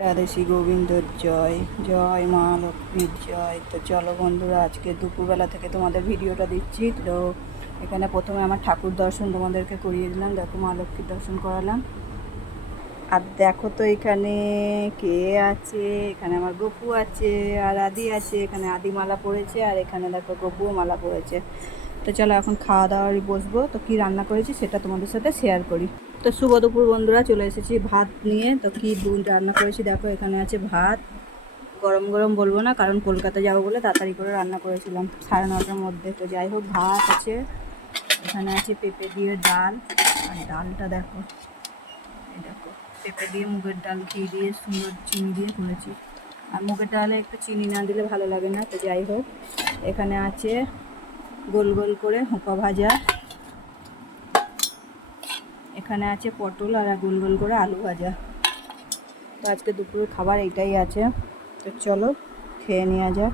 রাধে শ্রী গোবিন্দর জয়, জয় মা লক্ষ্মীর জয়। তো চলো বন্ধুরা, আজকে দুপুরবেলা থেকে তোমাদের ভিডিওটা দিচ্ছি। তো এখানে প্রথমে আমার ঠাকুর দর্শন তোমাদেরকে করিয়ে দিলাম। দেখো, মা লক্ষ্মীর দর্শন করালাম। আর দেখো তো এখানে কে আছে। এখানে আমার গপু আছে আর আদি আছে। এখানে আদি মালা পড়েছে আর এখানে দেখো গপুও মালা পড়েছে। তো চলো এখন খাওয়া দাওয়ারই বসবো। তো কী রান্না করেছি সেটা তোমাদের সাথে শেয়ার করি। তো শুভ দুপুর বন্ধুরা, চলে এসেছি ভাত নিয়ে। তো কী রান্না করেছি দেখো, এখানে আছে ভাত। গরম গরম বলবো না, কারণ কলকাতা যাবো বলে তাড়াতাড়ি করে রান্না করেছিলাম 9:30টার মধ্যে। তো যাই হোক, ভাত আছে, এখানে আছে পেঁপে দিয়ে ডাল। আর ডালটা দেখো, এই দেখো, পেঁপে দিয়ে মুগের ডাল ঘি দিয়ে সুন্দর চিনি দিয়ে করেছি। আর মুগের ডালে একটু চিনি না দিলে ভালো লাগে না। তো যাই হোক, এখানে আছে গোল গোল করে হোঁকা ভাজা। এখানে আছে পটল আর গোল গোল করে আলু ভাজা। তো আজকে দুপুরের খাবার এইটাই আছে। তো চলো খেয়ে নেওয়া যাক।